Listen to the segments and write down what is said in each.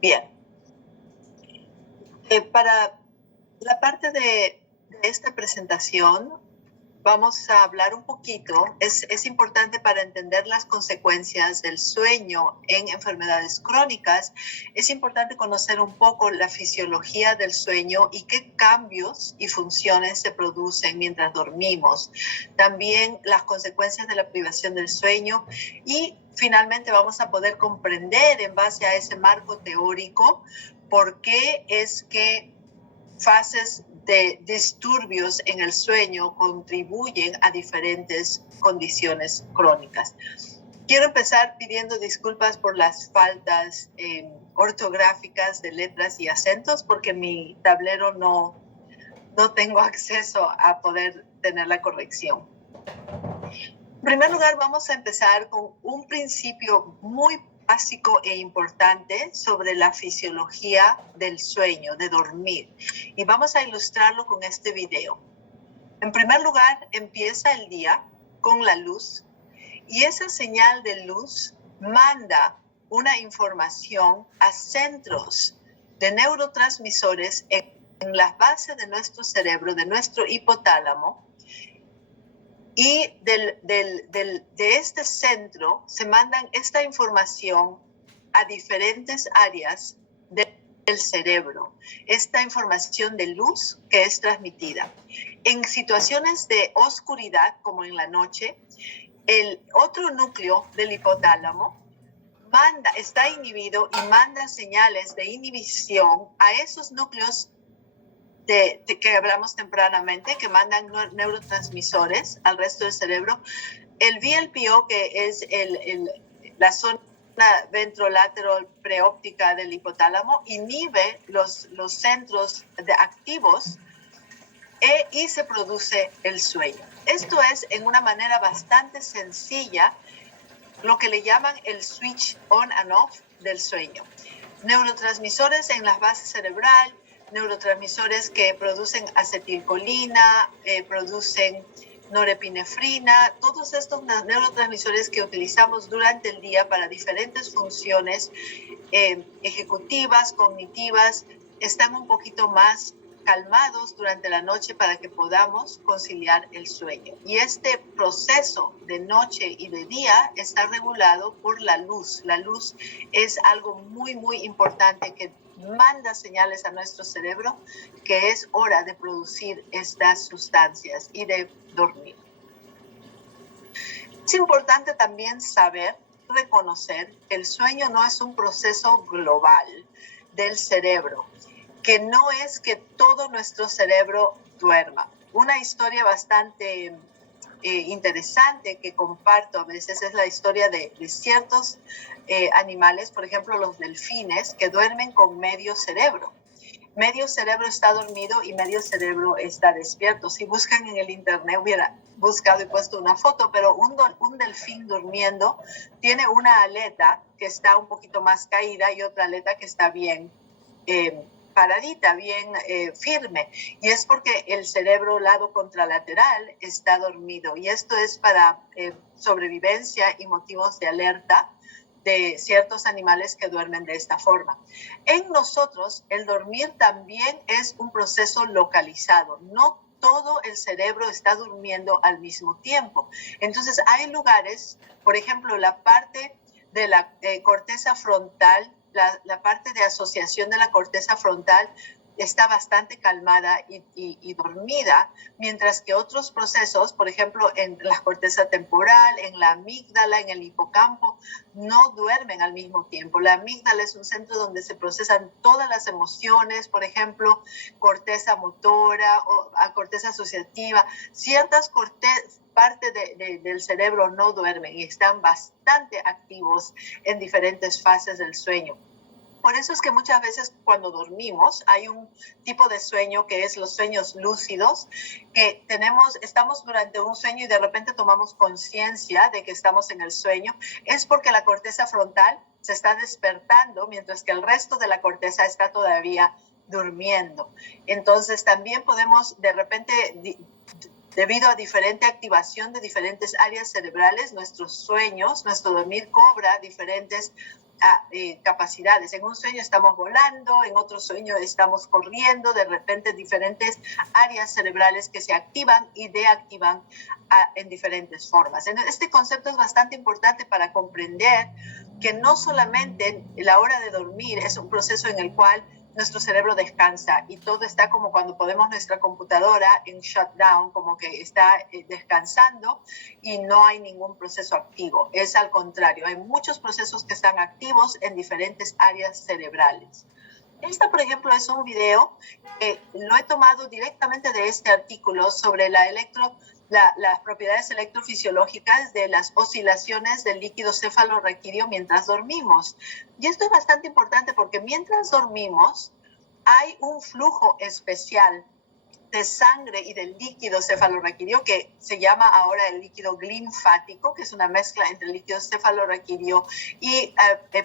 Bien. Para la parte de esta presentación vamos a hablar un poquito, es importante para entender las consecuencias del sueño en enfermedades crónicas, es importante conocer un poco la fisiología del sueño y qué cambios y funciones se producen mientras dormimos. También las consecuencias de la privación del sueño y finalmente vamos a poder comprender en base a ese marco teórico por qué es que fases de disturbios en el sueño contribuyen a diferentes condiciones crónicas. Quiero empezar pidiendo disculpas por las faltas ortográficas de letras y acentos porque mi tablero no tengo acceso a poder tener la corrección. En primer lugar, vamos a empezar con un principio muy básico e importante sobre la fisiología del sueño, de dormir. Y vamos a ilustrarlo con este video. En primer lugar, empieza el día con la luz y esa señal de luz manda una información a centros de neurotransmisores en las bases de nuestro cerebro, de nuestro hipotálamo. Y de este centro se mandan esta información a diferentes áreas del cerebro. Esta información de luz que es transmitida. En situaciones de oscuridad, como en la noche, el otro núcleo del hipotálamo está inhibido y manda señales de inhibición a esos núcleos que hablamos tempranamente, que mandan neurotransmisores al resto del cerebro. El VLPO, que es la zona ventrolateral preóptica del hipotálamo, inhibe los centros activos y se produce el sueño. Esto es, en una manera bastante sencilla, lo que le llaman el switch on and off del sueño. Neurotransmisores en las bases cerebral, neurotransmisores que producen acetilcolina, producen norepinefrina, todos estos neurotransmisores que utilizamos durante el día para diferentes funciones ejecutivas, cognitivas, están un poquito más calmados durante la noche para que podamos conciliar el sueño. Y este proceso de noche y de día está regulado por la luz. La luz es algo muy, muy importante que manda señales a nuestro cerebro que es hora de producir estas sustancias y de dormir. Es importante también saber, reconocer que el sueño no es un proceso global del cerebro, que no es que todo nuestro cerebro duerma. Una historia bastante interesante que comparto a veces es la historia de ciertos animales, por ejemplo los delfines, que duermen con medio cerebro. Medio cerebro está dormido y medio cerebro está despierto. Si buscan en el internet, hubiera buscado y puesto una foto, pero un delfín durmiendo tiene una aleta que está un poquito más caída y otra aleta que está bien paradita, bien firme, y es porque el cerebro lado contralateral está dormido, y esto es para sobrevivencia y motivos de alerta de ciertos animales que duermen de esta forma. En nosotros, el dormir también es un proceso localizado, no todo el cerebro está durmiendo al mismo tiempo. Entonces hay lugares, por ejemplo, la parte de la corteza frontal, la parte de asociación de la corteza frontal está bastante calmada y dormida, mientras que otros procesos, por ejemplo, en la corteza temporal, en la amígdala, en el hipocampo, no duermen al mismo tiempo. La amígdala es un centro donde se procesan todas las emociones, por ejemplo, corteza motora o corteza asociativa. Ciertas partes del cerebro no duermen y están bastante activos en diferentes fases del sueño. Por eso es que muchas veces cuando dormimos hay un tipo de sueño que es los sueños lúcidos, que estamos durante un sueño y de repente tomamos conciencia de que estamos en el sueño. Es porque la corteza frontal se está despertando mientras que el resto de la corteza está todavía durmiendo. Entonces también podemos de repente, debido a diferente activación de diferentes áreas cerebrales, nuestros sueños, nuestro dormir cobra diferentes capacidades. En un sueño estamos volando, en otro sueño estamos corriendo, de repente diferentes áreas cerebrales que se activan y deactivan en diferentes formas. Este concepto es bastante importante para comprender que no solamente la hora de dormir es un proceso en el cual nuestro cerebro descansa y todo está como cuando ponemos nuestra computadora en shutdown, como que está descansando y no hay ningún proceso activo. Es al contrario, hay muchos procesos que están activos en diferentes áreas cerebrales. Esta, por ejemplo, es un video que lo he tomado directamente de este artículo sobre las propiedades electrofisiológicas de las oscilaciones del líquido cefalorraquídeo mientras dormimos. Y esto es bastante importante porque mientras dormimos hay un flujo especial de sangre y del líquido cefalorraquídeo que se llama ahora el líquido linfático, que es una mezcla entre el líquido cefalorraquídeo y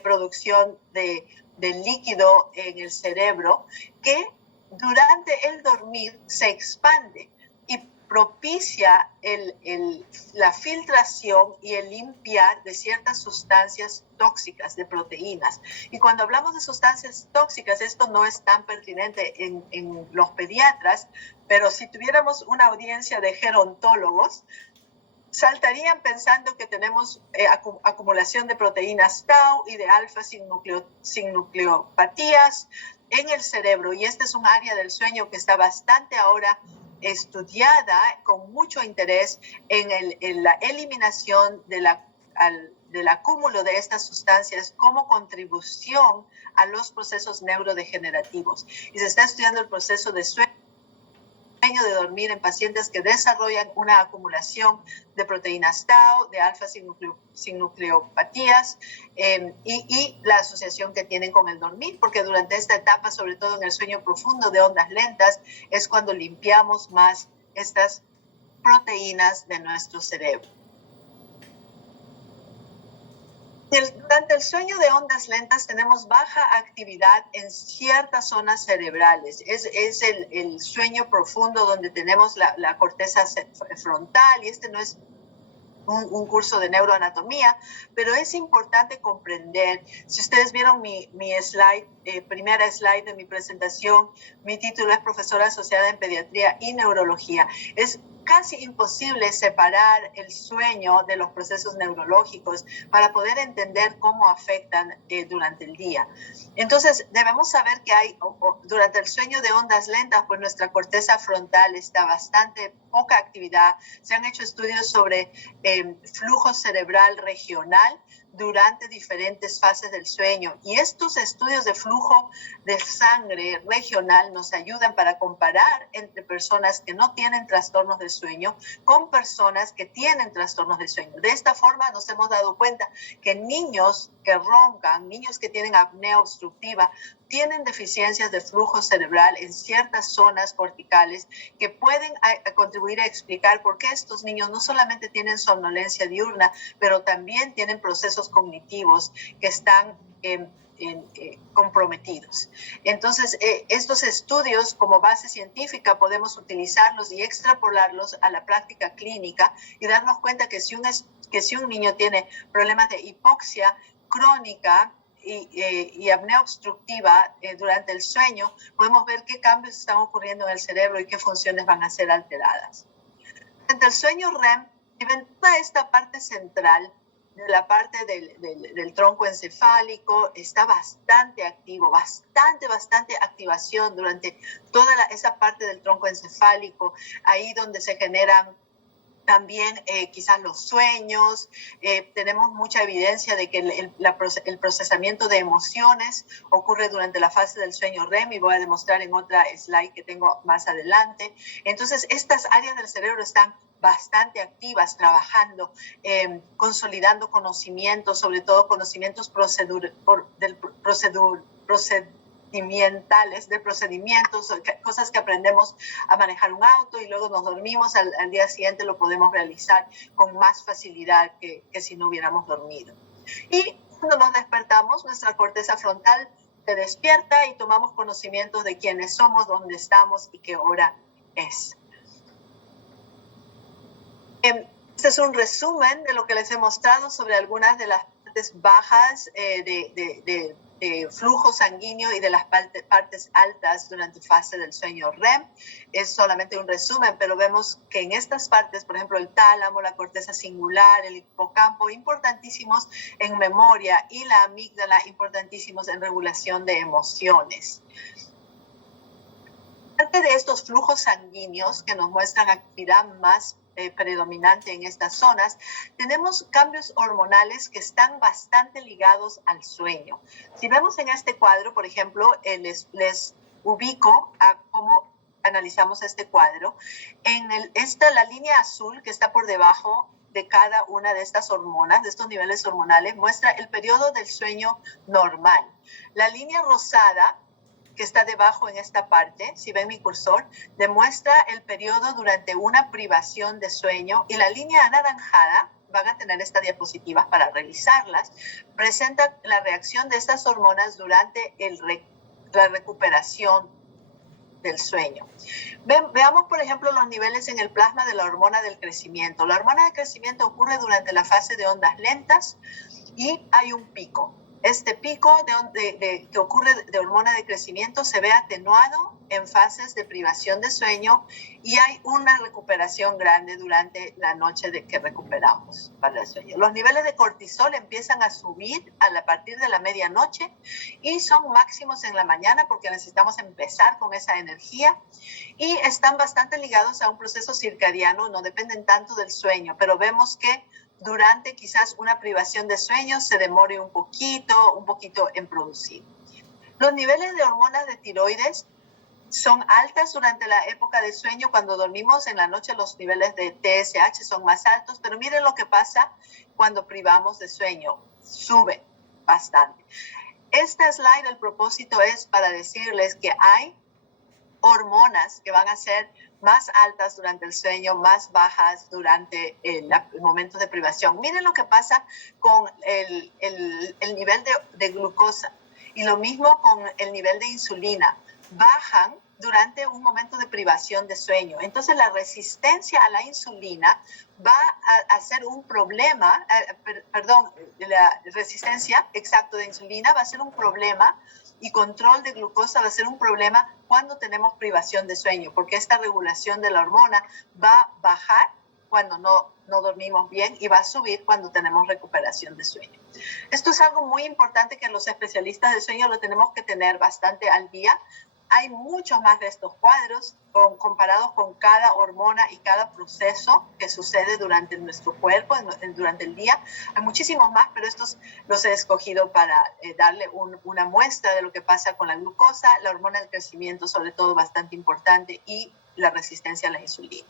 producción de líquido en el cerebro, que durante el dormir se expande y propicia la filtración y el limpiar de ciertas sustancias tóxicas, de proteínas. Y cuando hablamos de sustancias tóxicas, esto no es tan pertinente en los pediatras, pero si tuviéramos una audiencia de gerontólogos, saltarían pensando que tenemos acumulación de proteínas tau y de alfa sin nucleopatías en el cerebro. Y este es un área del sueño que está bastante ahora estudiada con mucho interés en la eliminación del acúmulo de estas sustancias como contribución a los procesos neurodegenerativos. Y se está estudiando el proceso de sueño de dormir en pacientes que desarrollan una acumulación de proteínas tau, de alfa sin nucleopatías y la asociación que tienen con el dormir, porque durante esta etapa, sobre todo en el sueño profundo de ondas lentas, es cuando limpiamos más estas proteínas de nuestro cerebro. Durante el sueño de ondas lentas tenemos baja actividad en ciertas zonas cerebrales. Es el sueño profundo donde tenemos la corteza frontal, y este no es un curso de neuroanatomía, pero es importante comprender. Si ustedes vieron mi slide, primera slide de mi presentación, mi título es profesora asociada en pediatría y neurología. Es casi imposible separar el sueño de los procesos neurológicos para poder entender cómo afectan durante el día. Entonces, debemos saber que durante el sueño de ondas lentas, pues nuestra corteza frontal está bastante poca actividad. Se han hecho estudios sobre flujo cerebral regional durante diferentes fases del sueño. Y estos estudios de flujo de sangre regional nos ayudan para comparar entre personas que no tienen trastornos del sueño con personas que tienen trastornos del sueño. De esta forma nos hemos dado cuenta que niños que roncan, niños que tienen apnea obstructiva, tienen deficiencias de flujo cerebral en ciertas zonas corticales que pueden contribuir a explicar por qué estos niños no solamente tienen somnolencia diurna, pero también tienen procesos cognitivos que están comprometidos. Entonces, estos estudios como base científica podemos utilizarlos y extrapolarlos a la práctica clínica y darnos cuenta que si un niño tiene problemas de hipoxia crónica y apnea obstructiva durante el sueño, podemos ver qué cambios están ocurriendo en el cerebro y qué funciones van a ser alteradas. Durante el sueño REM, si ven toda esta parte central, de la parte del tronco encefálico, está bastante activo, bastante activación durante toda esa parte del tronco encefálico, ahí donde se generan también quizás los sueños. Tenemos mucha evidencia de que el procesamiento de emociones ocurre durante la fase del sueño REM, y voy a demostrar en otra slide que tengo más adelante. Entonces, estas áreas del cerebro están bastante activas, trabajando, consolidando conocimientos, sobre todo conocimientos de procedimientos, cosas que aprendemos a manejar un auto y luego nos dormimos, al día siguiente lo podemos realizar con más facilidad que si no hubiéramos dormido. Y cuando nos despertamos, nuestra corteza frontal se despierta y tomamos conocimientos de quiénes somos, dónde estamos y qué hora es. Este es un resumen de lo que les he mostrado sobre algunas de las partes bajas de flujo sanguíneo y de las partes altas durante fase del sueño REM. Es solamente un resumen, pero vemos que en estas partes, por ejemplo, el tálamo, la corteza cingulare, el hipocampo, importantísimos en memoria, y la amígdala, importantísimos en regulación de emociones. Parte de estos flujos sanguíneos que nos muestran actividad más predominante en estas zonas, tenemos cambios hormonales que están bastante ligados al sueño. Si vemos en este cuadro, por ejemplo, les ubico a cómo analizamos este cuadro. La línea azul que está por debajo de cada una de estas hormonas, de estos niveles hormonales, muestra el periodo del sueño normal. La línea rosada que está debajo en esta parte, si ven mi cursor, demuestra el periodo durante una privación de sueño, y la línea anaranjada, van a tener estas diapositivas para revisarlas, presenta la reacción de estas hormonas durante la recuperación del sueño. Veamos, por ejemplo, los niveles en el plasma de la hormona del crecimiento. La hormona del crecimiento ocurre durante la fase de ondas lentas y hay un pico. Este pico que ocurre de hormona de crecimiento se ve atenuado en fases de privación de sueño, y hay una recuperación grande durante la noche que recuperamos para el sueño. Los niveles de cortisol empiezan a subir a partir de la medianoche y son máximos en la mañana porque necesitamos empezar con esa energía, y están bastante ligados a un proceso circadiano, no dependen tanto del sueño, pero vemos que durante quizás una privación de sueño se demore un poquito en producir. Los niveles de hormonas de tiroides son altas durante la época de sueño. Cuando dormimos en la noche, los niveles de TSH son más altos, pero miren lo que pasa cuando privamos de sueño, sube bastante. Esta slide, el propósito es para decirles que hay hormonas que van a ser más altas durante el sueño, más bajas durante el momento de privación. Miren lo que pasa con el nivel de glucosa, y lo mismo con el nivel de insulina. Bajan durante un momento de privación de sueño. Entonces la resistencia a la insulina va a ser un problema, la resistencia de insulina va a ser un problema, y control de glucosa va a ser un problema cuando tenemos privación de sueño, porque esta regulación de la hormona va a bajar cuando no dormimos bien y va a subir cuando tenemos recuperación de sueño. Esto es algo muy importante que los especialistas de sueño lo tenemos que tener bastante al día. Hay muchos más de estos cuadros comparados con cada hormona y cada proceso que sucede durante nuestro cuerpo, durante el día. Hay muchísimos más, pero estos los he escogido para darle una muestra de lo que pasa con la glucosa, la hormona del crecimiento, sobre todo bastante importante, y la resistencia a la insulina.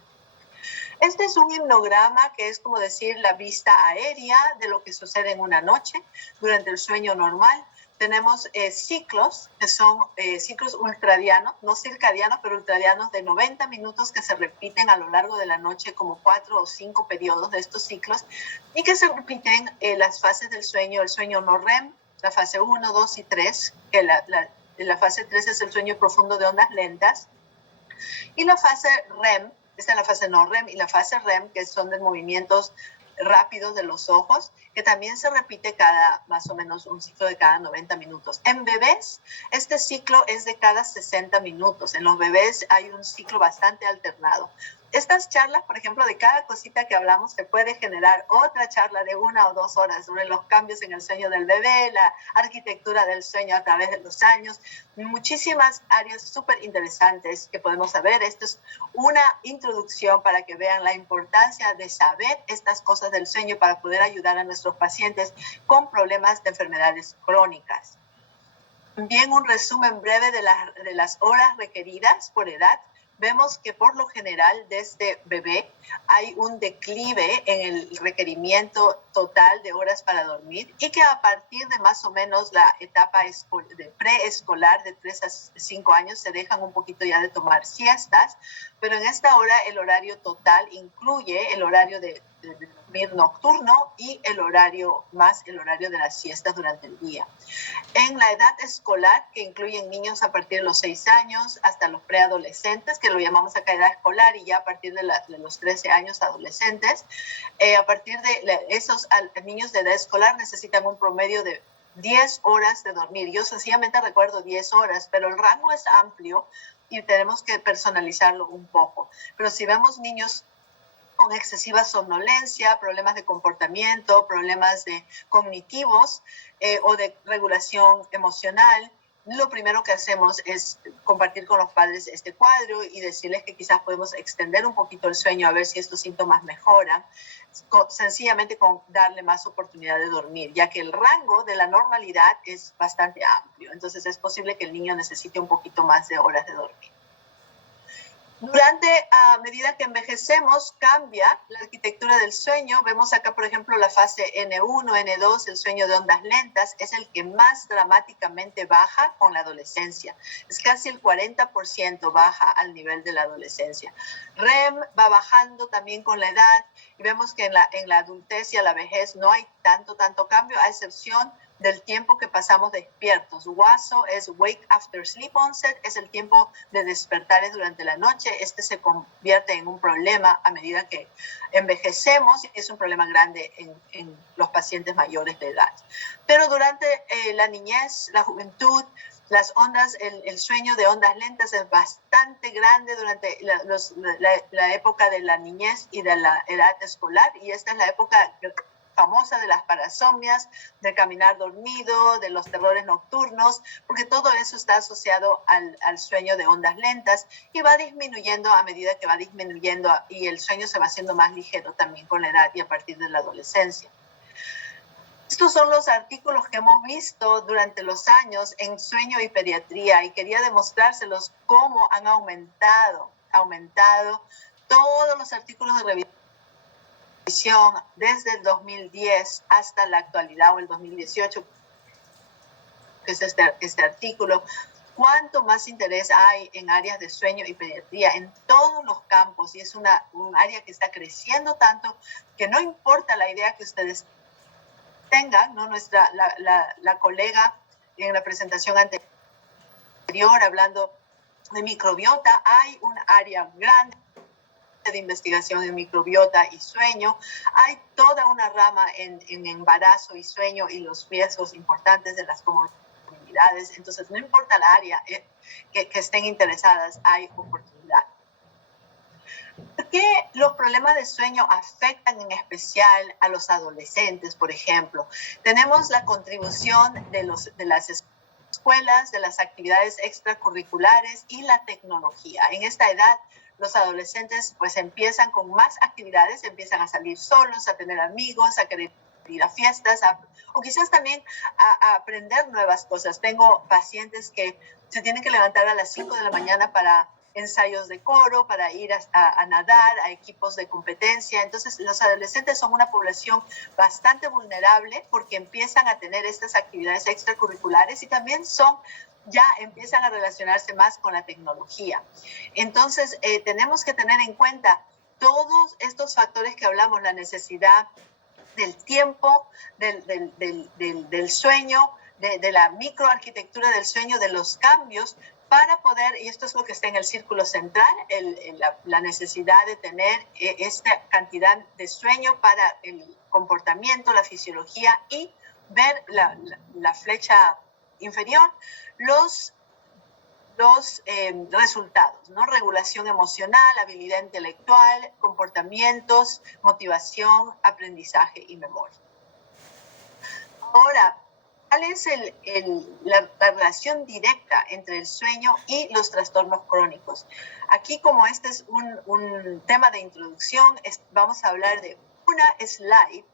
Este es un himnograma que es como decir la vista aérea de lo que sucede en una noche durante el sueño normal. Tenemos ciclos, que son ciclos ultradianos, no circadianos, pero ultradianos, de 90 minutos que se repiten a lo largo de la noche, como 4 o 5 periodos de estos ciclos, y que se repiten las fases del sueño, el sueño no REM, la fase 1, 2 y 3, que la fase 3 es el sueño profundo de ondas lentas, y la fase REM, esta es la fase no REM, y la fase REM, que son de movimientos rápidos de los ojos, que también se repite más o menos un ciclo de cada 90 minutos. En bebés, este ciclo es de cada 60 minutos. En los bebés hay un ciclo bastante alternado. Estas charlas, por ejemplo, de cada cosita que hablamos, se puede generar otra charla de 1 o 2 horas sobre los cambios en el sueño del bebé, la arquitectura del sueño a través de los años, muchísimas áreas súper interesantes que podemos saber. Esto es una introducción para que vean la importancia de saber estas cosas del sueño para poder ayudar a nuestros pacientes con problemas de enfermedades crónicas. También un resumen breve de las horas requeridas por edad. Vemos que por lo general desde bebé hay un declive en el requerimiento total de horas para dormir, y que a partir de más o menos la etapa de preescolar de 3 a 5 años se dejan un poquito ya de tomar siestas, pero en esta hora el horario total incluye el horario de de dormir nocturno y el horario de las siestas durante el día. En la edad escolar, que incluyen niños a partir de los 6 años hasta los preadolescentes, que lo llamamos acá edad escolar, y ya a partir de los 13 años adolescentes, a partir de esos niños de edad escolar necesitan un promedio de 10 horas de dormir. Yo sencillamente recuerdo 10 horas, pero el rango es amplio y tenemos que personalizarlo un poco. Pero si vemos niños con excesiva somnolencia, problemas de comportamiento, problemas cognitivos o de regulación emocional, lo primero que hacemos es compartir con los padres este cuadro y decirles que quizás podemos extender un poquito el sueño a ver si estos síntomas mejoran, sencillamente con darle más oportunidad de dormir, ya que el rango de la normalidad es bastante amplio. Entonces es posible que el niño necesite un poquito más de horas de dormir. A medida que envejecemos, cambia la arquitectura del sueño. Vemos acá, por ejemplo, la fase N1, N2, el sueño de ondas lentas, es el que más dramáticamente baja con la adolescencia. Es casi el 40% baja al nivel de la adolescencia. REM va bajando también con la edad y vemos que en la adultez y a la vejez no hay tanto cambio, a excepción del tiempo que pasamos despiertos. WASO es Wake After Sleep Onset, es el tiempo de despertares durante la noche. Este se convierte en un problema a medida que envejecemos y es un problema grande en los pacientes mayores de edad. Pero durante la niñez, la juventud, las ondas, el sueño de ondas lentas es bastante grande durante la época de la niñez y de la edad escolar, y esta es la época famosa de las parasomnias, de caminar dormido, de los terrores nocturnos, porque todo eso está asociado al sueño de ondas lentas y va disminuyendo a medida que va disminuyendo y el sueño se va haciendo más ligero también con la edad y a partir de la adolescencia. Estos son los artículos que hemos visto durante los años en sueño y pediatría y quería demostrárselos cómo han aumentado todos los artículos de revisión desde el 2010 hasta la actualidad o el 2018, que es este artículo. Cuánto más interés hay en áreas de sueño y pediatría en todos los campos, y es un área que está creciendo tanto que no importa la idea que ustedes tengan, ¿no? La colega en la presentación anterior hablando de microbiota, hay un área grande de investigación en microbiota y sueño. Hay toda una rama en embarazo y sueño y los riesgos importantes de las comorbilidades. Entonces, no importa la área que estén interesadas, hay oportunidad. ¿Por qué los problemas de sueño afectan en especial a los adolescentes, por ejemplo? Tenemos la contribución de las escuelas, de las actividades extracurriculares y la tecnología. En esta edad, los adolescentes pues empiezan con más actividades, empiezan a salir solos, a tener amigos, a querer ir a fiestas, o quizás también a aprender nuevas cosas. Tengo pacientes que se tienen que levantar a las 5 de la mañana para ensayos de coro, para ir a nadar, a equipos de competencia. Entonces, los adolescentes son una población bastante vulnerable porque empiezan a tener estas actividades extracurriculares y también ya empiezan a relacionarse más con la tecnología. Entonces, tenemos que tener en cuenta todos estos factores que hablamos, la necesidad del tiempo, del sueño, de la microarquitectura del sueño, de los cambios, para poder, y esto es lo que está en el círculo central, la necesidad de tener esta cantidad de sueño para el comportamiento, la fisiología, y ver la flecha inferior, los resultados, ¿no? Regulación emocional, habilidad intelectual, comportamientos, motivación, aprendizaje y memoria. Ahora, ¿cuál es la relación directa entre el sueño y los trastornos crónicos? Aquí, como este es un tema de introducción, vamos a hablar de una slide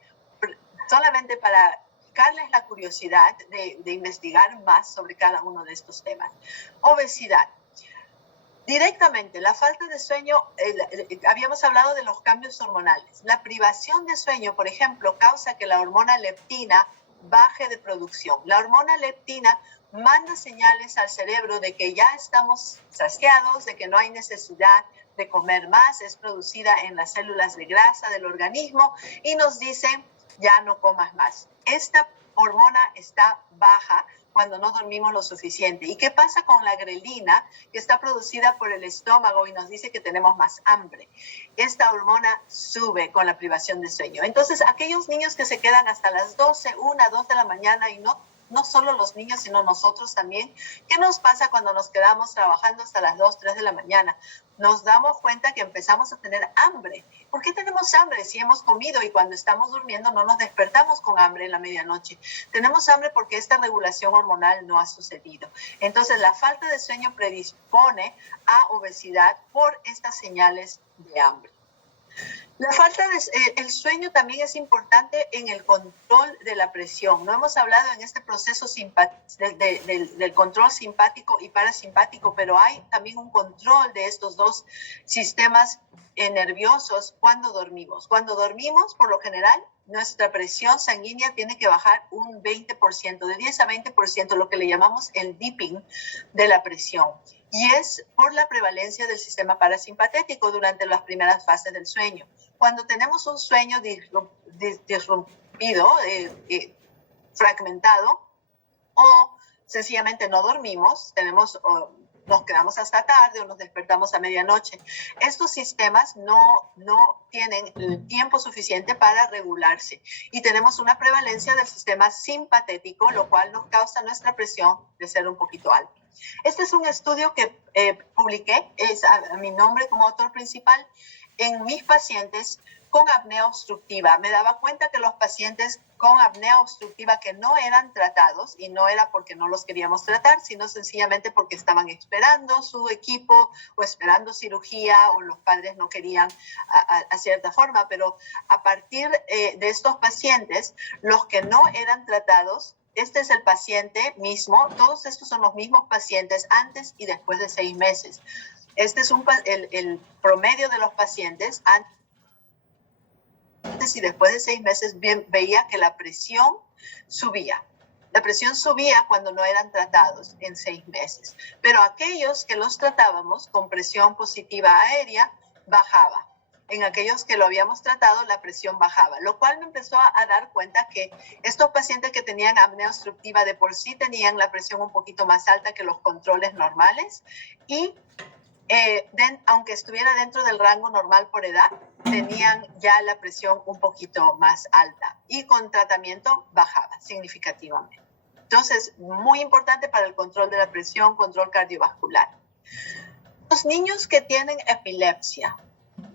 solamente para picarles la curiosidad de investigar más sobre cada uno de estos temas. Obesidad. Directamente, la falta de sueño, habíamos hablado de los cambios hormonales. La privación de sueño, por ejemplo, causa que la hormona leptina baje de producción. La hormona leptina manda señales al cerebro de que ya estamos saciados, de que no hay necesidad de comer más, es producida en las células de grasa del organismo y nos dice ya no comas más. Esta hormona está baja cuando no dormimos lo suficiente. ¿Y qué pasa con la grelina, que está producida por el estómago y nos dice que tenemos más hambre? Esta hormona sube con la privación de sueño. Entonces, aquellos niños que se quedan hasta las 12, 1, 2 de la mañana y no solo los niños, sino nosotros también. ¿Qué nos pasa cuando nos quedamos trabajando hasta las 2, 3 de la mañana? Nos damos cuenta que empezamos a tener hambre. ¿Por qué tenemos hambre si hemos comido y cuando estamos durmiendo no nos despertamos con hambre en la medianoche? Tenemos hambre porque esta regulación hormonal no ha sucedido. Entonces, la falta de sueño predispone a obesidad por estas señales de hambre. La falta de el sueño también es importante en el control de la presión. No hemos hablado en este proceso del control simpático y parasimpático, pero hay también un control de estos dos sistemas nerviosos cuando dormimos. Cuando dormimos, por lo general, nuestra presión sanguínea tiene que bajar un 20%, de 10 a 20%, lo que le llamamos el dipping de la presión. Y es por la prevalencia del sistema parasimpatético durante las primeras fases del sueño. Cuando tenemos un sueño disrumpido, fragmentado, o sencillamente no dormimos, nos quedamos hasta tarde o nos despertamos a medianoche. Estos sistemas no tienen el tiempo suficiente para regularse y tenemos una prevalencia del sistema simpatético, lo cual nos causa nuestra presión de ser un poquito alta. Este es un estudio que publiqué, es a mi nombre como autor principal, en mis pacientes con apnea obstructiva. Me daba cuenta que los pacientes con apnea obstructiva que no eran tratados, y no era porque no los queríamos tratar, sino sencillamente porque estaban esperando su equipo o esperando cirugía o los padres no querían a cierta forma, pero a partir de estos pacientes, los que no eran tratados, este es el paciente mismo, todos estos son los mismos pacientes antes y después de 6 meses. Este es el promedio de los pacientes antes y después de 6 meses veía que la presión subía. La presión subía cuando no eran tratados en 6 meses. Pero aquellos que los tratábamos con presión positiva aérea, bajaba. En aquellos que lo habíamos tratado, la presión bajaba, lo cual me empezó a dar cuenta que estos pacientes que tenían apnea obstructiva de por sí tenían la presión un poquito más alta que los controles normales y aunque estuviera dentro del rango normal por edad, tenían ya la presión un poquito más alta y con tratamiento bajaba significativamente. Entonces, muy importante para el control de la presión, control cardiovascular. Los niños que tienen epilepsia,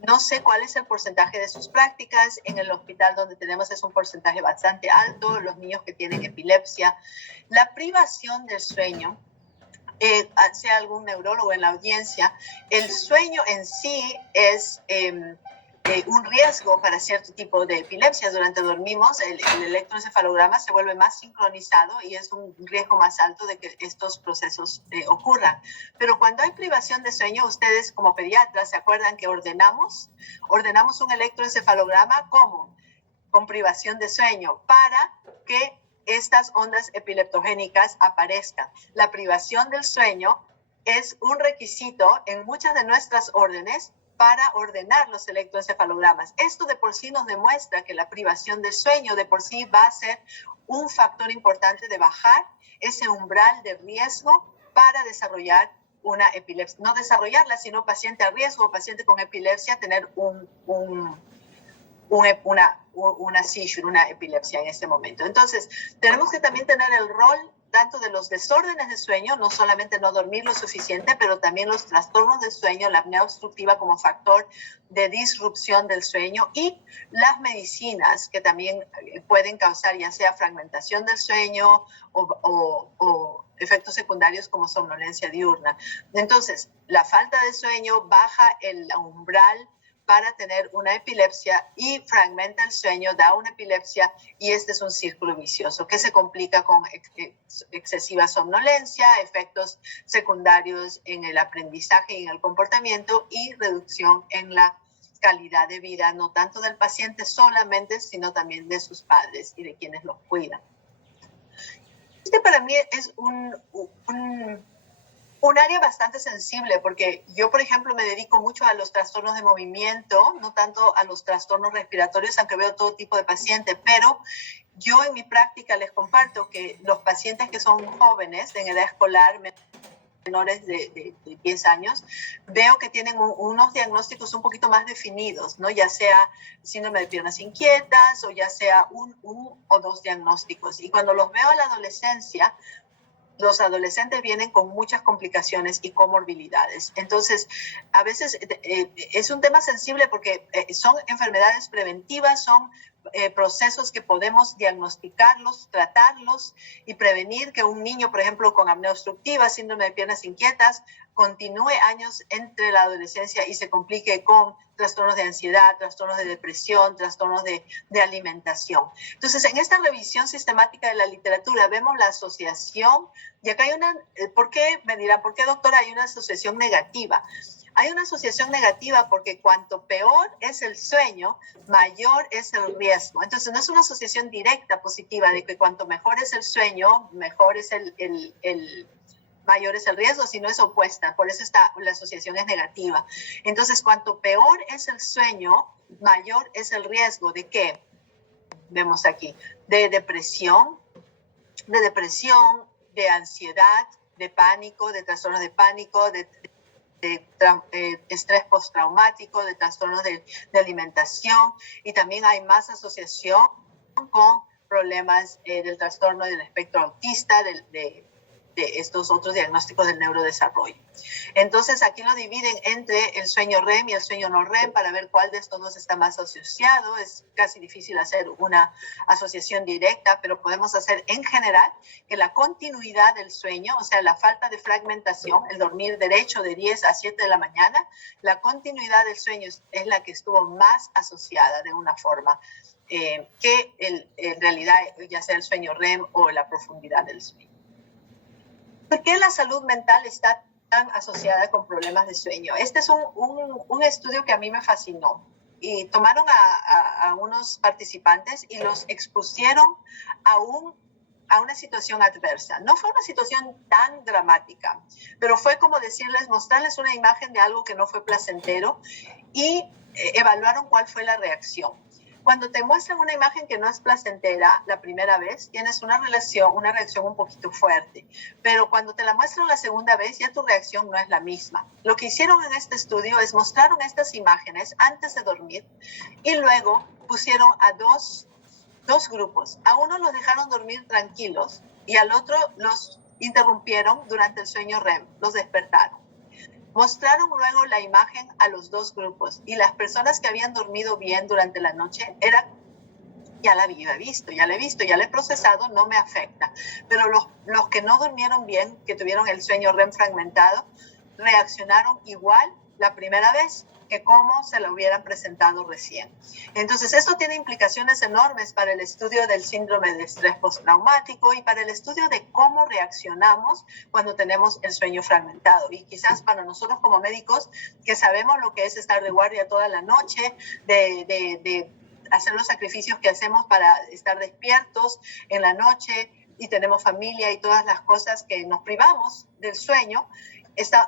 no sé cuál es el porcentaje de sus prácticas. En el hospital donde tenemos es un porcentaje bastante alto, los niños que tienen epilepsia. La privación del sueño, sea algún neurólogo en la audiencia, el sueño en sí es un riesgo para cierto tipo de epilepsia. Durante dormimos, el electroencefalograma se vuelve más sincronizado y es un riesgo más alto de que estos procesos ocurran. Pero cuando hay privación de sueño, ustedes como pediatras se acuerdan que ordenamos un electroencefalograma ¿cómo? Con privación de sueño para que estas ondas epileptogénicas aparezcan. La privación del sueño es un requisito en muchas de nuestras órdenes para ordenar los electroencefalogramas. Esto de por sí nos demuestra que la privación del sueño de por sí va a ser un factor importante de bajar ese umbral de riesgo para desarrollar una epilepsia. No desarrollarla, sino paciente a riesgo, paciente con epilepsia, tener una seizure, una epilepsia en este momento. Entonces, tenemos que también tener el rol tanto de los desórdenes de sueño, no solamente no dormir lo suficiente, pero también los trastornos del sueño, la apnea obstructiva como factor de disrupción del sueño y las medicinas que también pueden causar ya sea fragmentación del sueño o efectos secundarios como somnolencia diurna. Entonces, la falta de sueño baja el umbral para tener una epilepsia y fragmenta el sueño, da una epilepsia y este es un círculo vicioso que se complica con excesiva somnolencia, efectos secundarios en el aprendizaje y en el comportamiento y reducción en la calidad de vida, no tanto del paciente solamente, sino también de sus padres y de quienes los cuidan. Este para mí es un Un área bastante sensible, porque yo, por ejemplo, me dedico mucho a los trastornos de movimiento, no tanto a los trastornos respiratorios, aunque veo todo tipo de pacientes, pero yo en mi práctica les comparto que los pacientes que son jóvenes, en edad escolar, menores de 10 años, veo que tienen unos diagnósticos un poquito más definidos, ¿no? Ya sea síndrome de piernas inquietas o ya sea un o dos diagnósticos. Y cuando los veo a la adolescencia, los adolescentes vienen con muchas complicaciones y comorbilidades. Entonces, a veces es un tema sensible porque son enfermedades preventivas, son procesos que podemos diagnosticarlos, tratarlos y prevenir que un niño, por ejemplo, con apnea obstructiva, síndrome de piernas inquietas, continúe años entre la adolescencia y se complique con trastornos de ansiedad, trastornos de depresión, trastornos de alimentación. Entonces, en esta revisión sistemática de la literatura vemos la asociación, y acá hay una, ¿por qué? Me dirán, ¿por qué, doctora, hay una asociación negativa? Hay una asociación negativa porque cuanto peor es el sueño, mayor es el riesgo. Entonces, no es una asociación directa positiva de que cuanto mejor es el sueño, mayor es el riesgo, sino es opuesta. Por eso la asociación es negativa. Entonces, cuanto peor es el sueño, mayor es el riesgo de ¿qué? Vemos aquí, de depresión, de ansiedad, de pánico, de trastornos de pánico, de estrés postraumático, de trastornos de alimentación, y también hay más asociación con problemas del trastorno del espectro autista, de estos otros diagnósticos del neurodesarrollo. Entonces, aquí lo dividen entre el sueño REM y el sueño no REM para ver cuál de estos dos está más asociado. Es casi difícil hacer una asociación directa, pero podemos hacer en general que la continuidad del sueño, o sea, la falta de fragmentación, el dormir derecho de 10 a 7 de la mañana, la continuidad del sueño es la que estuvo más asociada de una forma que en realidad ya sea el sueño REM o la profundidad del sueño. ¿Por qué la salud mental está tan asociada con problemas de sueño? Este es un estudio que a mí me fascinó. Y tomaron a unos participantes y los expusieron a una situación adversa. No fue una situación tan dramática, pero fue como decirles, mostrarles una imagen de algo que no fue placentero y evaluaron cuál fue la reacción. Cuando te muestran una imagen que no es placentera la primera vez, tienes una reacción un poquito fuerte. Pero cuando te la muestran la segunda vez, ya tu reacción no es la misma. Lo que hicieron en este estudio es mostraron estas imágenes antes de dormir y luego pusieron a dos grupos. A uno los dejaron dormir tranquilos y al otro los interrumpieron durante el sueño REM, los despertaron. Mostraron luego la imagen a los dos grupos y las personas que habían dormido bien durante la noche ya la he visto, ya la he procesado, no me afecta. Pero los que no durmieron bien, que tuvieron el sueño REM fragmentado, reaccionaron igual la primera vez que como se lo hubieran presentado recién. Entonces, esto tiene implicaciones enormes para el estudio del síndrome de estrés postraumático y para el estudio de cómo reaccionamos cuando tenemos el sueño fragmentado. Y quizás para nosotros como médicos, que sabemos lo que es estar de guardia toda la noche, de hacer los sacrificios que hacemos para estar despiertos en la noche y tenemos familia y todas las cosas que nos privamos del sueño,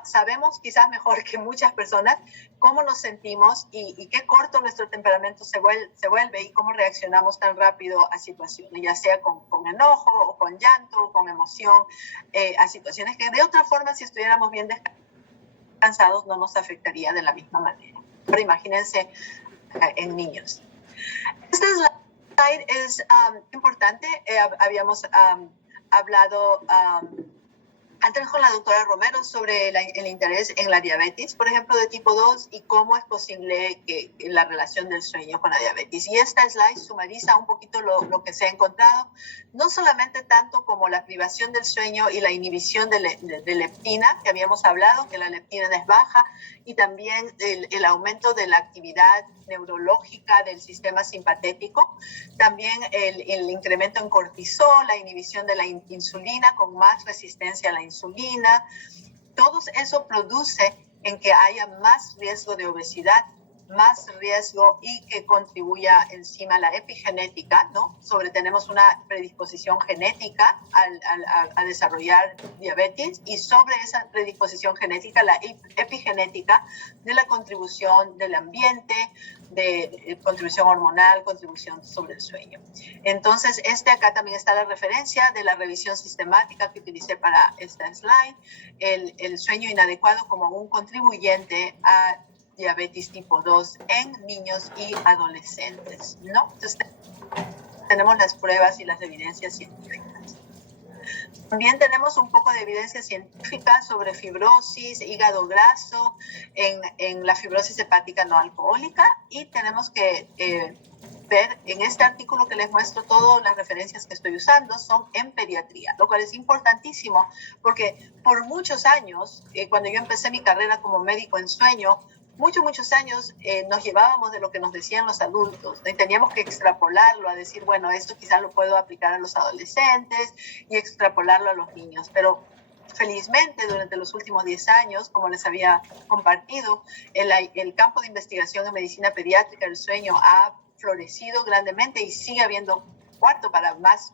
sabemos quizás mejor que muchas personas cómo nos sentimos y qué corto nuestro temperamento se vuelve y cómo reaccionamos tan rápido a situaciones, ya sea con enojo o con llanto o con emoción, a situaciones que de otra forma si estuviéramos bien descansados no nos afectaría de la misma manera. Pero imagínense en niños. Esta slide es importante. Habíamos hablado antes con la doctora Romero sobre el interés en la diabetes, por ejemplo, de tipo 2 y cómo es posible que la relación del sueño con la diabetes. Y esta slide sumariza un poquito lo que se ha encontrado, no solamente tanto como la privación del sueño y la inhibición de leptina, que habíamos hablado, que la leptina es baja, y también el aumento de la actividad neurológica del sistema simpatético, también el incremento en cortisol, la inhibición de la insulina con más resistencia a la insulina. Todo eso produce en que haya más riesgo de obesidad más riesgo y que contribuya encima a la epigenética, ¿no? Tenemos una predisposición genética a desarrollar diabetes, y sobre esa predisposición genética, la epigenética de la contribución del ambiente, de contribución hormonal, contribución sobre el sueño. Entonces, acá también está la referencia de la revisión sistemática que utilicé para esta slide, el sueño inadecuado como un contribuyente a diabetes tipo 2 en niños y adolescentes, ¿no? Entonces, tenemos las pruebas y las evidencias científicas. También tenemos un poco de evidencia científica sobre fibrosis, hígado graso, en la fibrosis hepática no alcohólica, y tenemos que ver en este artículo que les muestro, todas las referencias que estoy usando son en pediatría, lo cual es importantísimo porque por muchos años, cuando yo empecé mi carrera como médico en sueño, muchos años nos llevábamos de lo que nos decían los adultos y teníamos que extrapolarlo a decir, bueno, esto quizás lo puedo aplicar a los adolescentes y extrapolarlo a los niños, pero felizmente durante los últimos 10 años, como les había compartido, el campo de investigación en medicina pediátrica del sueño ha florecido grandemente y sigue habiendo cuarto para más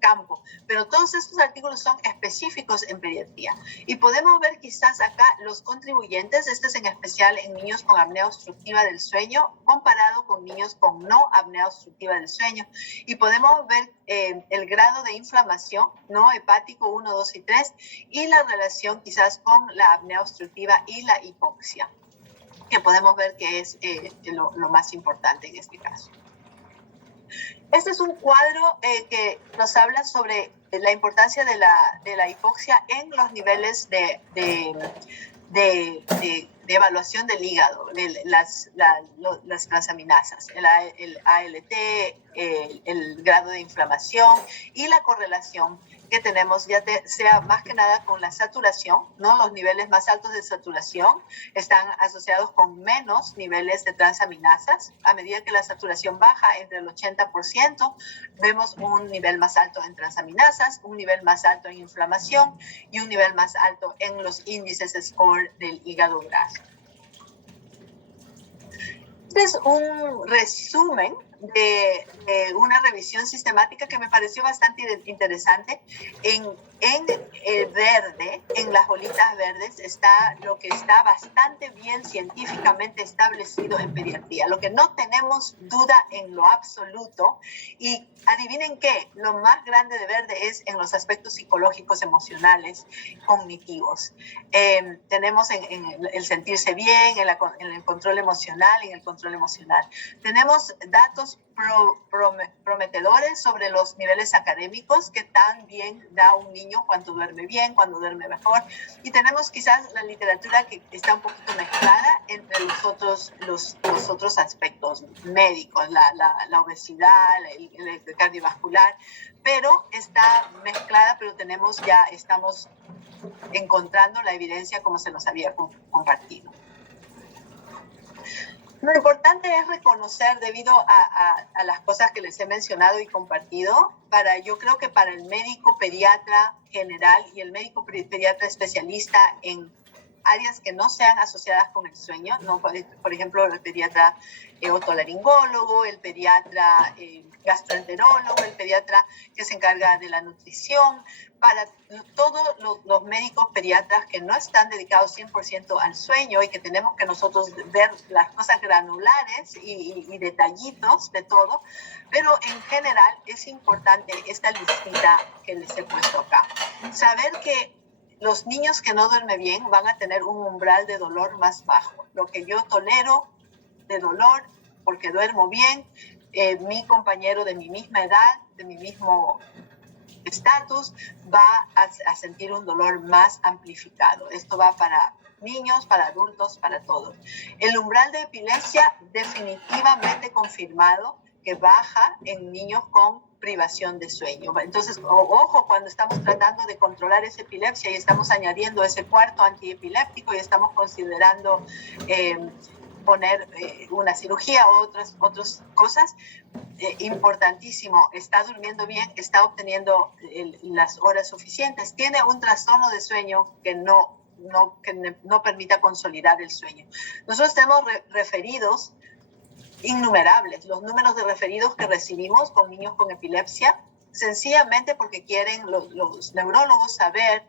campo, pero todos estos artículos son específicos en pediatría y podemos ver quizás acá los contribuyentes, este es en especial en niños con apnea obstructiva del sueño comparado con niños con no apnea obstructiva del sueño, y podemos ver el grado de inflamación no hepático 1, 2 y 3 y la relación quizás con la apnea obstructiva y la hipoxia, que podemos ver que es lo más importante en este caso. Este es un cuadro que nos habla sobre la importancia de la hipoxia en los niveles de evaluación del hígado, de las transaminasas, el ALT, el grado de inflamación y la correlación que tenemos, sea más que nada con la saturación, ¿no? Los niveles más altos de saturación están asociados con menos niveles de transaminasas. A medida que la saturación baja entre el 80%, vemos un nivel más alto en transaminasas, un nivel más alto en inflamación y un nivel más alto en los índices score del hígado graso. Este es un resumen de una revisión sistemática que me pareció bastante interesante. En verde, en las bolitas verdes, está lo que está bastante bien científicamente establecido en pediatría, lo que no tenemos duda en lo absoluto. Y adivinen qué, lo más grande de verde es en los aspectos psicológicos, emocionales, cognitivos. Tenemos en el sentirse bien, en el control emocional, en el control emocional. Tenemos datos prometedores sobre los niveles académicos, que tan bien da un niño cuando duerme bien, cuando duerme mejor, y tenemos quizás la literatura que está un poquito mezclada entre los otros aspectos médicos, la obesidad, el cardiovascular, pero está mezclada, pero estamos encontrando la evidencia como se nos había compartido. Lo importante es reconocer, debido a las cosas que les he mencionado y compartido, yo creo que para el médico pediatra general y el médico pediatra especialista en áreas que no sean asociadas con el sueño, ¿no? Por ejemplo, el pediatra otolaringólogo, el pediatra gastroenterólogo, el pediatra que se encarga de la nutrición, para todos los médicos pediatras que no están dedicados 100% al sueño y que tenemos que nosotros ver las cosas granulares y detallitos de todo, pero en general es importante esta listita que les he puesto acá. Saber que los niños que no duermen bien van a tener un umbral de dolor más bajo. Lo que yo tolero de dolor porque duermo bien, mi compañero de mi misma edad, de mi mismo estatus, va a sentir un dolor más amplificado. Esto va para niños, para adultos, para todos. El umbral de epilepsia definitivamente confirmado que baja en niños con privación de sueño. Entonces, ojo cuando estamos tratando de controlar esa epilepsia y estamos añadiendo ese cuarto antiepiléptico y estamos considerando poner una cirugía o otras cosas, importantísimo, está durmiendo bien, está obteniendo las horas suficientes, tiene un trastorno de sueño que no no permita consolidar el sueño. Nosotros tenemos referidos innumerables, los números de referidos que recibimos con niños con epilepsia, sencillamente porque quieren los neurólogos saber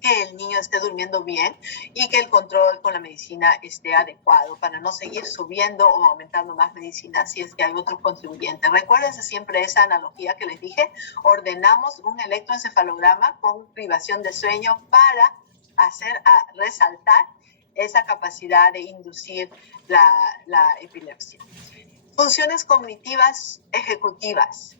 que el niño esté durmiendo bien y que el control con la medicina esté adecuado para no seguir subiendo o aumentando más medicina si es que hay otros contribuyentes. Recuérdense siempre esa analogía que les dije, ordenamos un electroencefalograma con privación de sueño para resaltar esa capacidad de inducir la epilepsia. Funciones cognitivas ejecutivas.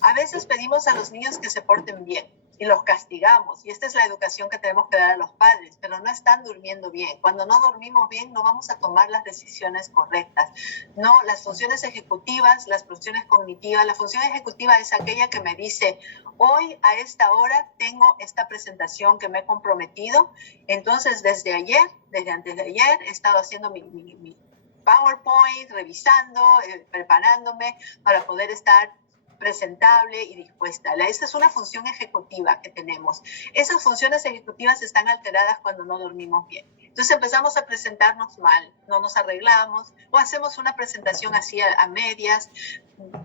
A veces pedimos a los niños que se porten bien y los castigamos, y esta es la educación que tenemos que dar a los padres, pero no están durmiendo bien. Cuando no dormimos bien, no vamos a tomar las decisiones correctas. No, las funciones ejecutivas, las funciones cognitivas, la función ejecutiva es aquella que me dice, hoy a esta hora tengo esta presentación que me he comprometido, entonces desde antes de ayer, he estado haciendo mi PowerPoint, revisando, preparándome para poder estar presentable y dispuesta. Esa es una función ejecutiva que tenemos. Esas funciones ejecutivas están alteradas cuando no dormimos bien. Entonces empezamos a presentarnos mal, no nos arreglamos o hacemos una presentación así a medias.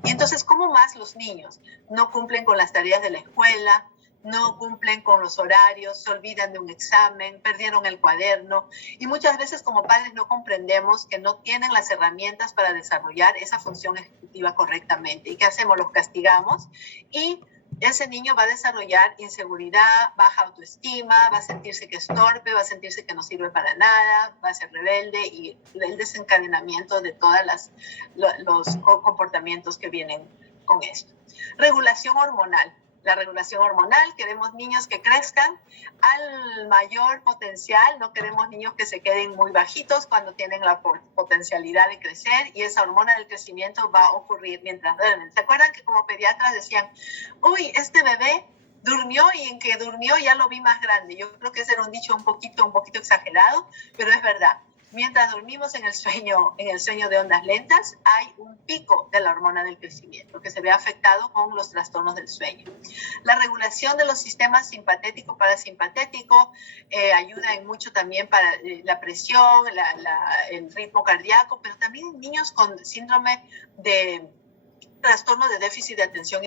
Y entonces, ¿cómo más los niños no cumplen con las tareas de la escuela? No cumplen con los horarios, se olvidan de un examen, perdieron el cuaderno y muchas veces como padres no comprendemos que no tienen las herramientas para desarrollar esa función ejecutiva correctamente. ¿Y qué hacemos? Los castigamos y ese niño va a desarrollar inseguridad, baja autoestima, va a sentirse que es torpe, va a sentirse que no sirve para nada, va a ser rebelde y el desencadenamiento de todos los comportamientos que vienen con esto. Regulación hormonal. La regulación hormonal, queremos niños que crezcan al mayor potencial, no queremos niños que se queden muy bajitos cuando tienen la potencialidad de crecer y esa hormona del crecimiento va a ocurrir mientras duermen. ¿Se acuerdan que como pediatras decían, uy, este bebé durmió y en que durmió ya lo vi más grande? Yo creo que ese era un dicho un poquito exagerado, pero es verdad. Mientras dormimos en el sueño de ondas lentas, hay un pico de la hormona del crecimiento que se ve afectado con los trastornos del sueño. La regulación de los sistemas simpatético, parasimpatético, ayuda en mucho también para la presión, el ritmo cardíaco, pero también en niños con síndrome de trastorno de déficit de atención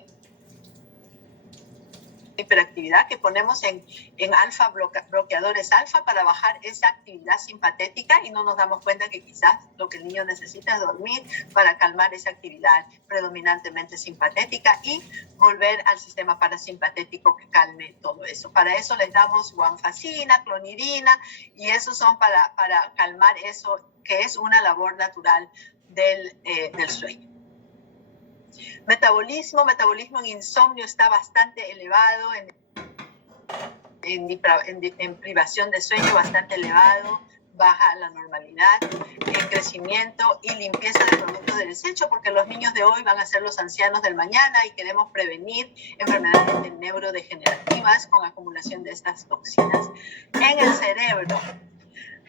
hiperactividad, que ponemos en alfa, bloqueadores alfa para bajar esa actividad simpatética y no nos damos cuenta que quizás lo que el niño necesita es dormir para calmar esa actividad predominantemente simpatética y volver al sistema parasimpatético que calme todo eso. Para eso les damos guanfacina, clonidina y esos son para calmar eso que es una labor natural del sueño. Metabolismo en insomnio está bastante elevado, en privación de sueño bastante elevado, baja la normalidad, en crecimiento y limpieza de productos de desecho, porque los niños de hoy van a ser los ancianos del mañana y queremos prevenir enfermedades neurodegenerativas con acumulación de estas toxinas. En el cerebro,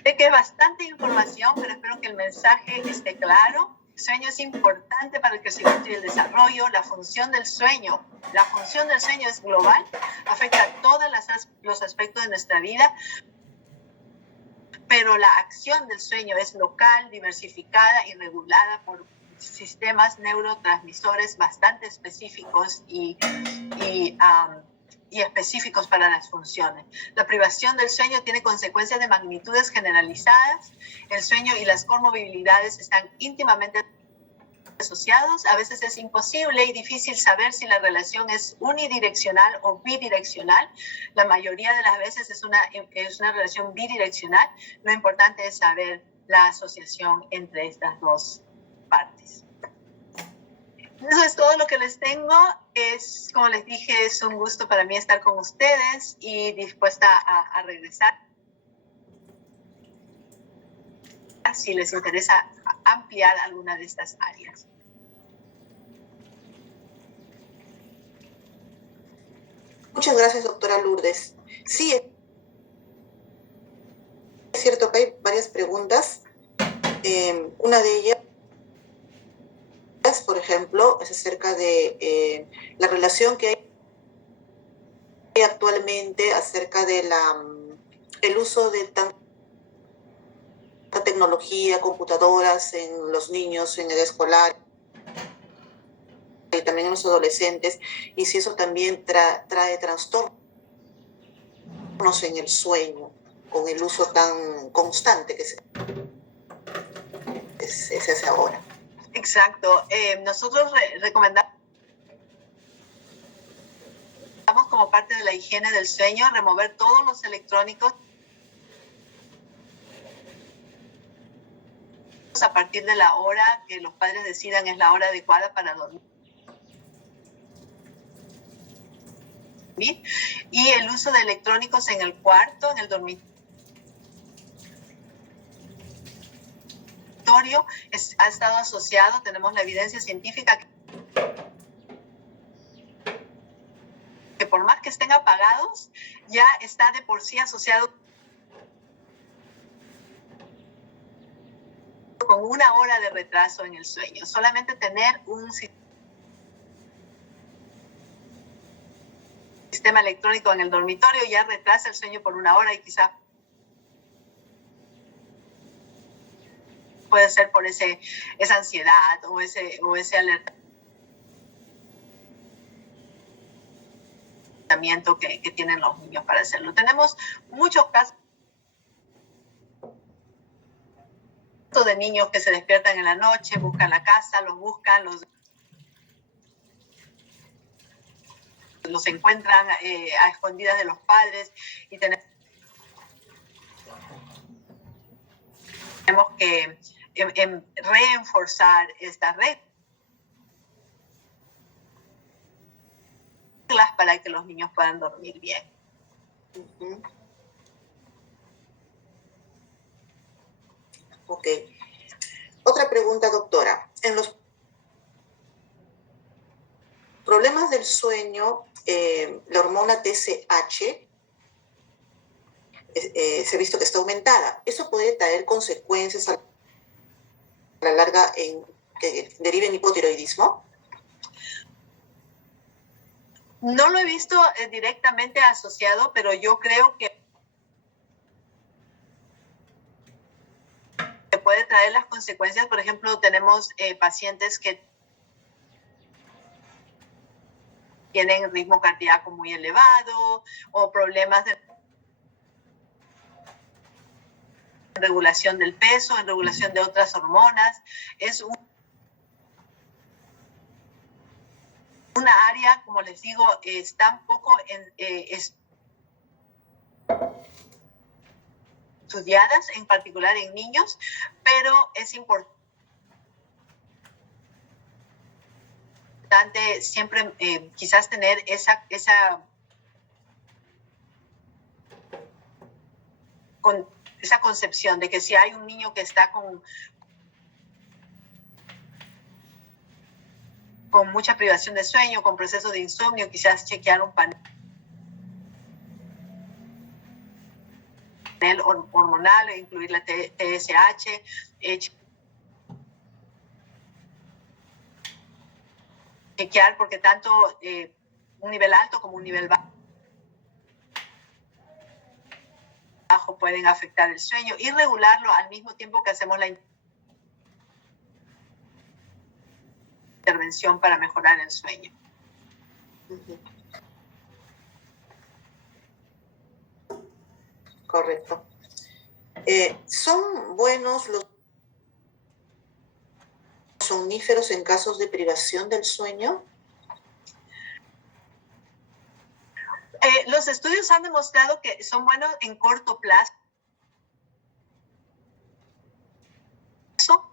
sé que es bastante información, pero espero que el mensaje esté claro. El sueño es importante para el crecimiento y el desarrollo. La función del sueño es global, afecta a todos los aspectos de nuestra vida, pero la acción del sueño es local, diversificada y regulada por sistemas neurotransmisores bastante específicos y específicos para las funciones. La privación del sueño tiene consecuencias de magnitudes generalizadas. El sueño y las comorbilidades están íntimamente asociados. A veces es imposible y difícil saber si la relación es unidireccional o bidireccional. La mayoría de las veces es una relación bidireccional. Lo importante es saber la asociación entre estas dos partes. Eso es todo lo que les tengo. Como les dije, es un gusto para mí estar con ustedes y dispuesta a regresar si les interesa ampliar alguna de estas áreas. Muchas gracias, doctora Lourdes. Sí, es cierto que hay varias preguntas. Una de ellas, por ejemplo, es acerca de la relación que hay actualmente acerca de el uso de tanta tecnología, computadoras en los niños en edad escolar y también en los adolescentes, y si eso también trae trastornos en el sueño con el uso tan constante que se hace ahora. Exacto. Nosotros recomendamos como parte de la higiene del sueño remover todos los electrónicos a partir de la hora que los padres decidan es la hora adecuada para dormir. Y el uso de electrónicos en el cuarto, en el dormitorio, ha estado asociado, tenemos la evidencia científica que por más que estén apagados, ya está de por sí asociado con una hora de retraso en el sueño. Solamente tener un sistema electrónico en el dormitorio ya retrasa el sueño por una hora y quizás puede ser por esa ansiedad o ese alertamiento que tienen los niños para hacerlo. Tenemos muchos casos de niños que se despiertan en la noche, buscan la casa, los buscan, los encuentran a escondidas de los padres y tenemos que reforzar estas reglas para que los niños puedan dormir bien. Uh-huh. Ok. Otra pregunta, doctora. En los problemas del sueño, la hormona TSH se ha visto que está aumentada. ¿Eso puede traer consecuencias a la larga que deriven hipotiroidismo? No lo he visto directamente asociado, pero yo creo que puede traer las consecuencias. Por ejemplo, tenemos pacientes que tienen ritmo cardíaco muy elevado o problemas de regulación del peso, en regulación de otras hormonas. Es una área, como les digo, está un poco estudiadas, en particular en niños, pero es importante siempre quizás tener esa concepción de que si hay un niño que está con mucha privación de sueño, con proceso de insomnio, quizás chequear un panel hormonal, incluir la TSH, chequear porque tanto un nivel alto como un nivel bajo pueden afectar el sueño y regularlo al mismo tiempo que hacemos la intervención para mejorar el sueño. Correcto. ¿Son buenos los somníferos en casos de privación del sueño? Los estudios han demostrado que son buenos en corto plazo,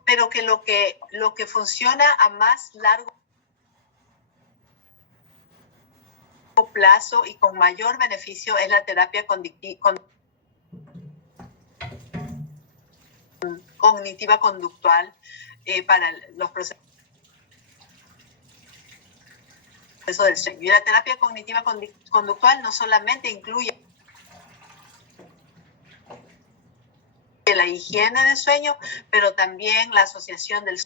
pero que lo que funciona a más largo plazo y con mayor beneficio es la terapia cognitiva conductual para los procesos del sueño. Y la terapia cognitiva conductual no solamente incluye la higiene del sueño, pero también la asociación del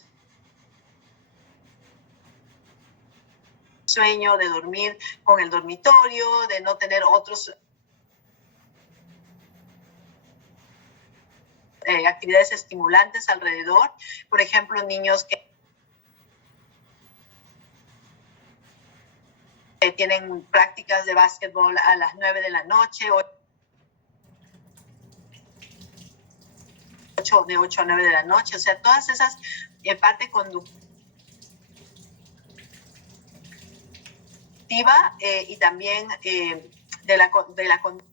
sueño, de dormir con el dormitorio, de no tener otros actividades estimulantes alrededor. Por ejemplo, niños que tienen prácticas de básquetbol a las 9 de la noche o de 8 a 9 de la noche. O sea, todas esas parte conductiva y también de la conducta,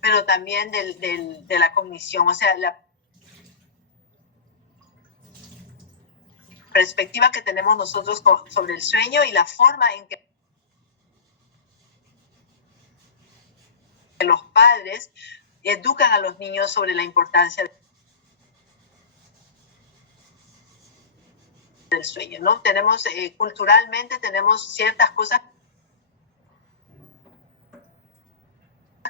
pero también de la cognición. O sea, la perspectiva que tenemos nosotros sobre el sueño y la forma en que los padres educan a los niños sobre la importancia del sueño, ¿no? Tenemos, culturalmente, tenemos ciertas cosas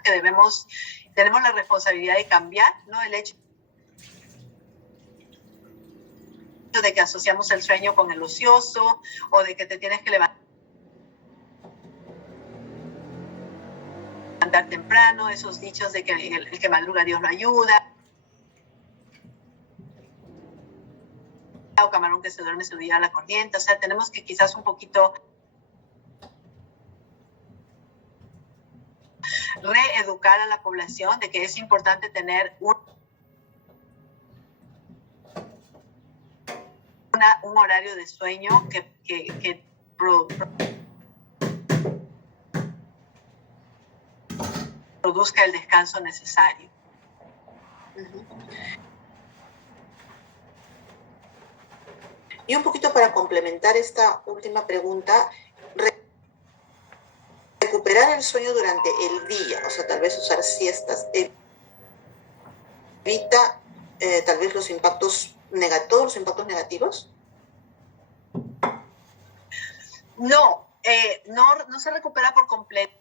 que tenemos la responsabilidad de cambiar, ¿no? El hecho de que asociamos el sueño con el ocioso o de que te tienes que levantar temprano, esos dichos de que el que madruga Dios lo ayuda, o camarón que se duerme se olvida la corriente. O sea, tenemos que quizás un poquito reeducar a la población de que es importante tener un horario de sueño que produzca el descanso necesario. Y un poquito para complementar esta última pregunta, recuperar el sueño durante el día, o sea, tal vez usar siestas, evita tal vez todos los impactos negativos. No se recupera por completo.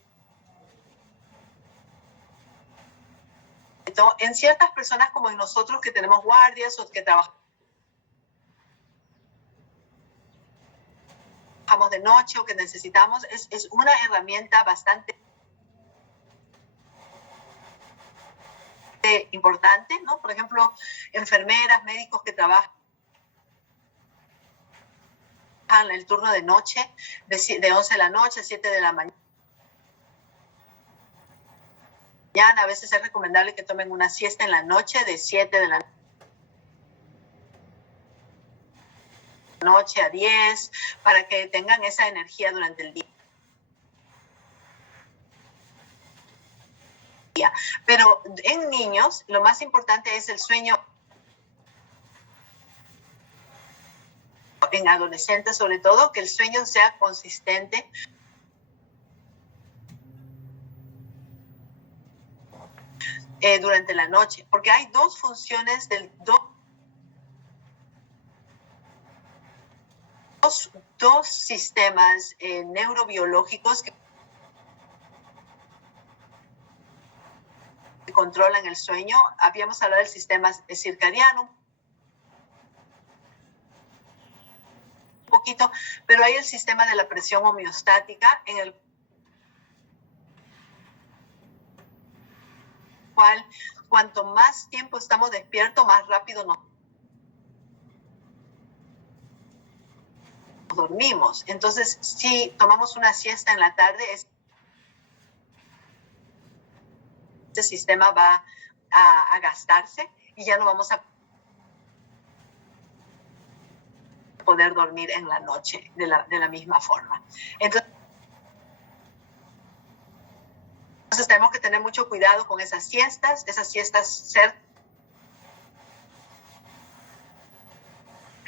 En ciertas personas como en nosotros que tenemos guardias o que trabajamos de noche o que necesitamos, es una herramienta bastante importante, ¿no? Por ejemplo, enfermeras, médicos que trabajan el turno de noche, de 11 de la noche a 7 de la mañana. A veces es recomendable que tomen una siesta en la noche de 7 de la noche a 10 para que tengan esa energía durante el día. Pero en niños lo más importante es el sueño. En adolescentes sobre todo, que el sueño sea consistente durante la noche, porque hay dos funciones dos sistemas neurobiológicos que controlan el sueño. Habíamos hablado del sistema circadiano un poquito, pero hay el sistema de la presión homeostática en el cual cuanto más tiempo estamos despiertos, más rápido nos dormimos. Entonces, si tomamos una siesta en la tarde, este sistema va a gastarse y ya no vamos a poder dormir en la noche de la misma forma. Entonces tenemos que tener mucho cuidado con esas siestas cerca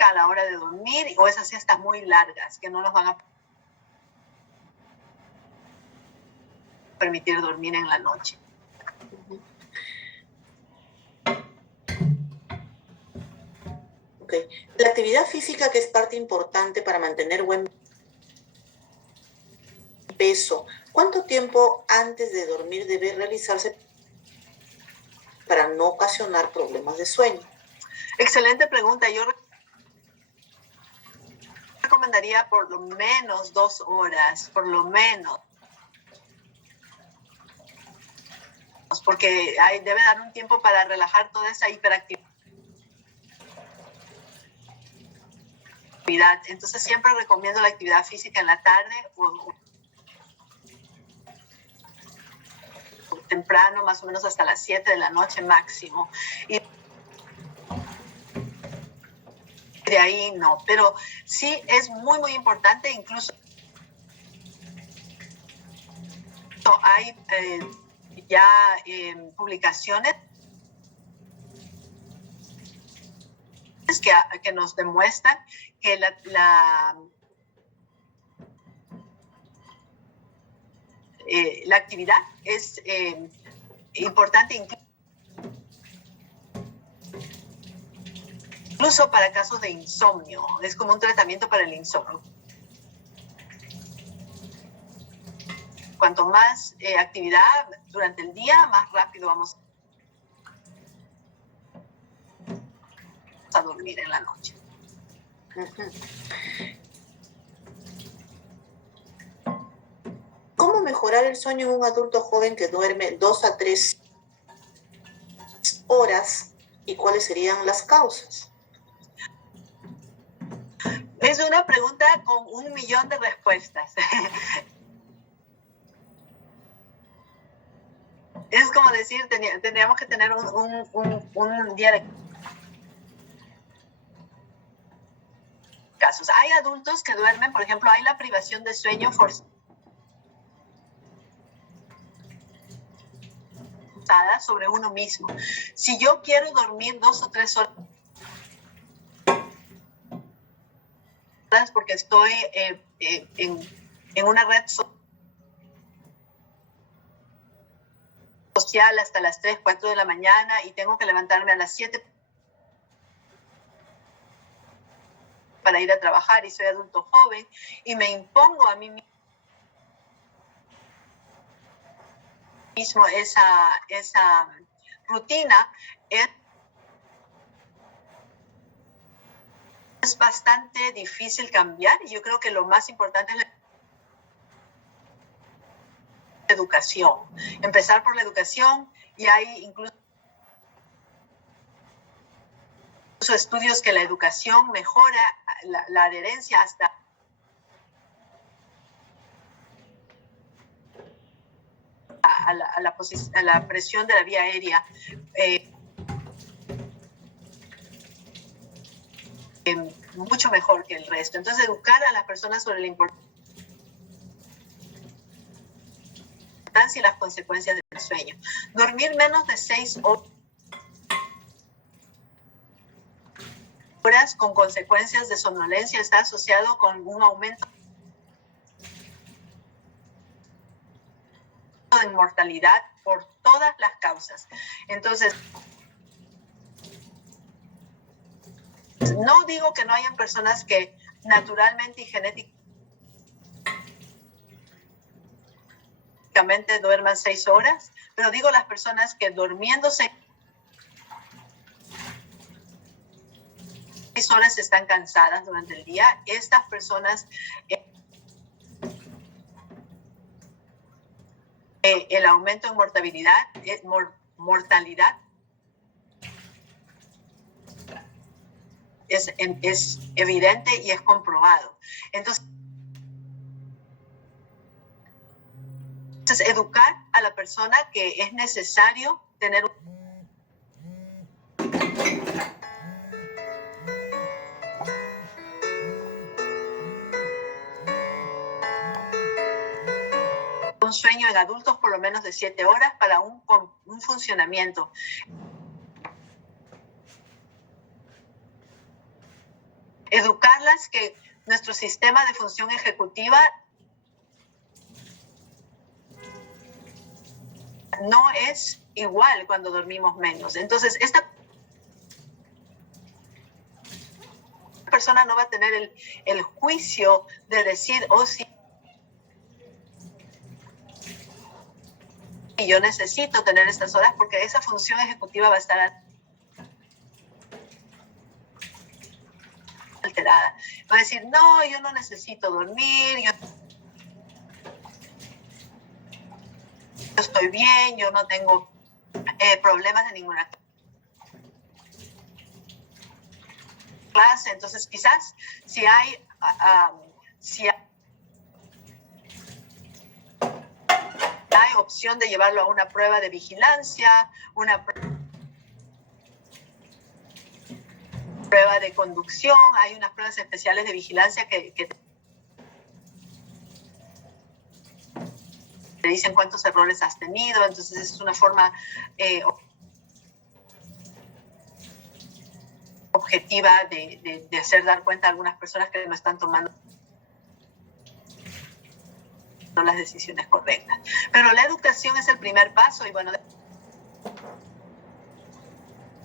a la hora de dormir o esas siestas muy largas que no nos van a permitir dormir en la noche. Okay. La actividad física, que es parte importante para mantener buen peso, ¿cuánto tiempo antes de dormir debe realizarse para no ocasionar problemas de sueño? Excelente pregunta. Yo recomendaría por lo menos 2 horas, por lo menos. porque debe dar un tiempo para relajar toda esa hiperactividad. Entonces siempre recomiendo la actividad física en la tarde o temprano, más o menos hasta las 7 de la noche máximo. Y de ahí no, pero sí es muy, muy importante, incluso hay ya publicaciones que nos demuestran que la actividad es importante incluso para casos de insomnio. Es como un tratamiento para el insomnio. Cuanto más actividad durante el día, más rápido vamos a dormir en la noche. ¿Cómo mejorar el sueño en un adulto joven que duerme 2 a 3 horas y cuáles serían las causas? Es una pregunta con 1.000.000 de respuestas. Es como decir, tendríamos que tener un día de casos. Hay adultos que duermen, por ejemplo, hay la privación de sueño forzada sobre uno mismo. Si yo quiero dormir 2 o 3 horas porque estoy en una red social hasta las 3, 4 de la mañana y tengo que levantarme a las 7 para ir a trabajar y soy adulto joven y me impongo a mí mismo esa rutina, es bastante difícil cambiar y yo creo que lo más importante es la educación. Empezar por la educación y hay incluso estudios que la educación mejora la adherencia hasta a la presión de la vía aérea. Mucho mejor que el resto. Entonces, educar a las personas sobre la importancia y las consecuencias del sueño. Dormir menos de 6 horas con consecuencias de somnolencia está asociado con un aumento de mortalidad por todas las causas. Entonces, no digo que no hayan personas que naturalmente y genéticamente duerman 6 horas, pero digo las personas que durmiendo 6 horas están cansadas durante el día. Estas personas, el aumento en mortalidad es evidente y es comprobado. Entonces, educar a la persona que es necesario tener un sueño en adultos por lo menos de 7 horas para un funcionamiento. Educarlas que nuestro sistema de función ejecutiva no es igual cuando dormimos menos. Entonces, esta persona no va a tener el juicio de decir, oh, sí, yo necesito tener estas horas porque esa función ejecutiva va a estar alterada. Va a decir, no, yo no necesito dormir, yo estoy bien, yo no tengo problemas de ninguna clase. Entonces, quizás si hay opción de llevarlo a una prueba de vigilancia, una prueba de conducción, hay unas pruebas especiales de vigilancia que te dicen cuántos errores has tenido. Entonces es una forma objetiva de hacer dar cuenta a algunas personas que no están tomando las decisiones correctas. Pero la educación es el primer paso y bueno,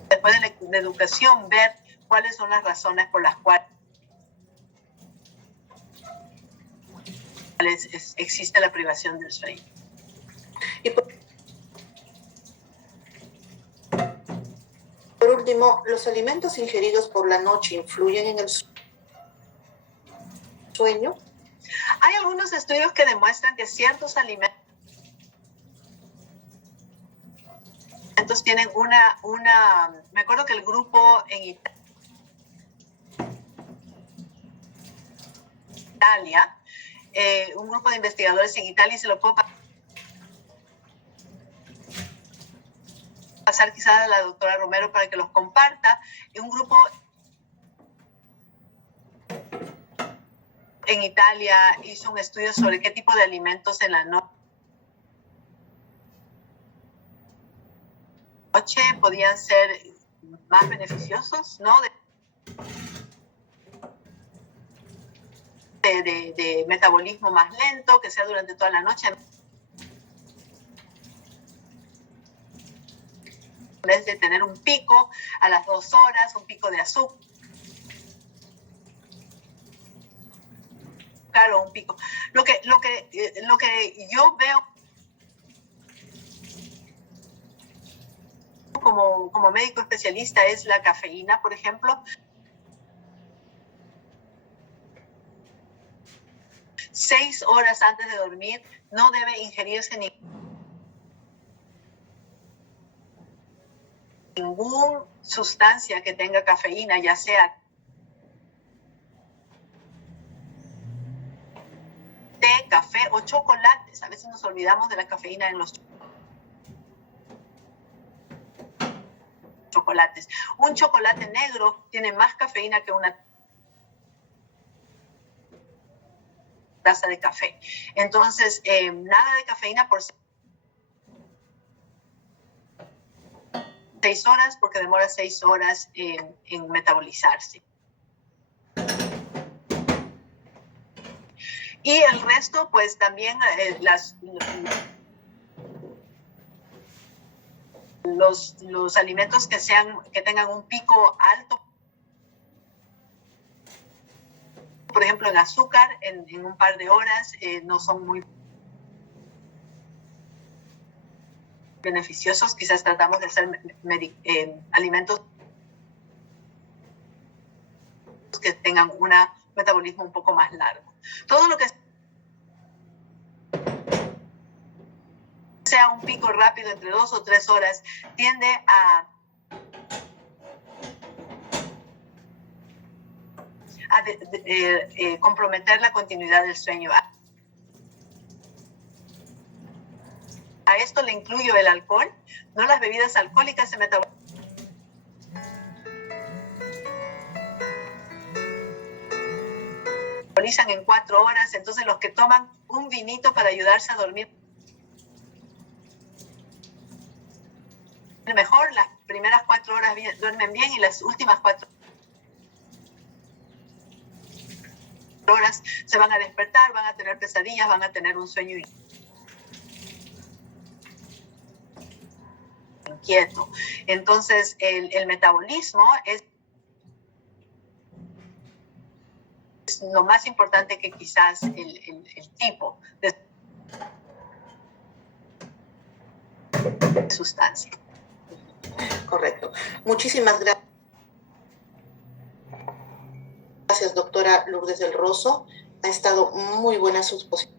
después de la educación, ver cuáles son las razones por las cuales existe la privación del sueño. Y por último, ¿los alimentos ingeridos por la noche influyen en el sueño? Hay algunos estudios que demuestran que ciertos alimentos tienen me acuerdo que el grupo en Italia, un grupo de investigadores en Italia, se lo puedo pasar quizás a la doctora Romero para que los comparta, un grupo en Italia hizo un estudio sobre qué tipo de alimentos en la noche podían ser más beneficiosos, ¿no? De metabolismo más lento, que sea durante toda la noche. En vez de tener un pico a las 2 horas, un pico de azúcar o un pico. Lo que yo veo como médico especialista es la cafeína, por ejemplo. 6 horas antes de dormir no debe ingerirse ninguna sustancia que tenga cafeína, ya sea té, café o chocolates. A veces nos olvidamos de la cafeína en los chocolates. Un chocolate negro tiene más cafeína que una taza de café. Entonces, nada de cafeína por 6 horas, porque demora 6 horas en metabolizarse. Y el resto, pues también los alimentos que tengan un pico alto, por ejemplo, en azúcar, en un par de horas, no son muy beneficiosos. Quizás tratamos de hacer alimentos que tengan un metabolismo un poco más largo. Todo lo que sea un pico rápido entre 2 o 3 horas tiende a comprometer la continuidad del sueño. A esto le incluyo el alcohol, no las bebidas alcohólicas se metabolizan en 4 horas, entonces los que toman un vinito para ayudarse a dormir mejor, las primeras 4 horas duermen bien y las últimas 4 horas se van a despertar, van a tener pesadillas, van a tener un sueño inquieto. Entonces, el metabolismo es lo más importante que quizás el tipo de sustancia. Correcto. Muchísimas gracias, doctora Lourdes del Rosso. Ha estado muy buena su exposición.